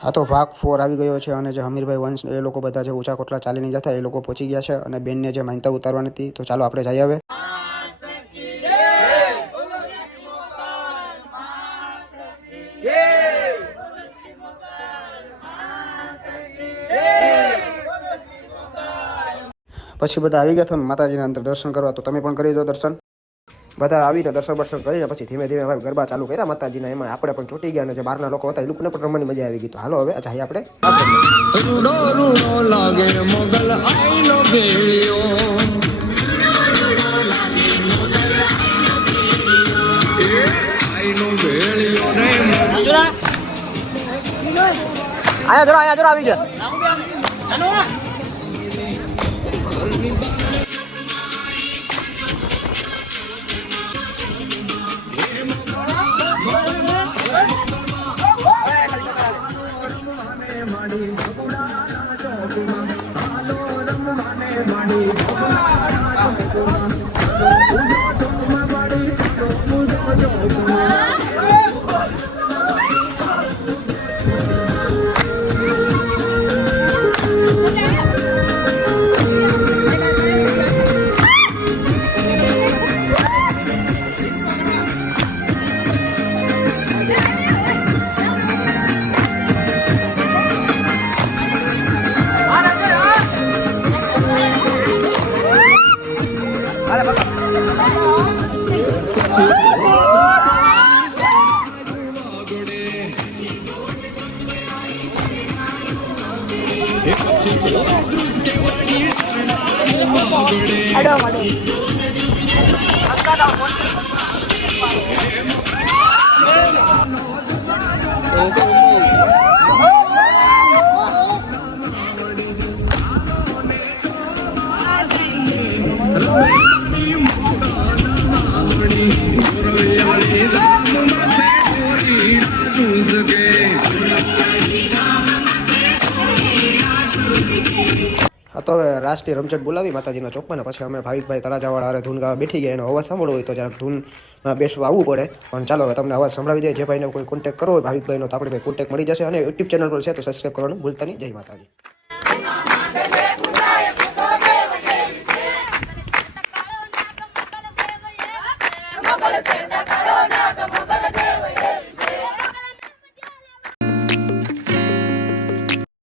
હા તો ભાગ 4 આવી ગયો છે અને જે હમીરભાઈ વંશ એ લોકો બધા જે ઊંચા કોટલા ચાલી નહીં જતા એ લોકો પહોંચી ગયા છે અને બેનને જે માનતા ઉતારવાની હતી તો ચાલો આપણે જઈએ હવે. પછી બધા આવી ગયા હતા માતાજીના અંદર દર્શન કરવા, તો તમે પણ કરી દો દર્શન. બધા આવીને દર્શન કરીને પછી ધીમે ધીમે ભાઈ ગરબા ચાલુ કર્યા માતાજીના. એમાં આપણે પણ છૂટી ગયા અને જે બહારના લોકો હતા એ લોકોને પણ રમવાની મજા આવી ગઈ. તો હાલો હવે જઈએ આપણે. રૂડો રૂડો લાગે મોગલ આઈનો ભેળિયો, આઈનો ભેળિયો ને આયા જરા આવી ગયા. તો હવે રાષ્ટ્રીય રમઝટ બોલાવી માતાજીના ચોકમાં, પછી અમે ભાવિકભાઈ તળાજાવાળા હારે ધૂન ગાવા બેઠી ગયા. એનો અવાજ સાંભળવો હોય તો જરાક ધૂનમાં બેસવા આવવું પડે. પણ ચાલો હવે તમને અવાજ સંભળાવી દઈએ. જે ભાઈને કોઈ કોન્ટેક્ટ કરવો હોય ભાવિકભાઈનો તો આપણે કોન્ટેક્ટ મળી જશે અને યુટ્યુબ ચેનલ પર છે તો સબસ્ક્રાઈબ કરવાનું ભૂલતા નહીં. જય માતાજી.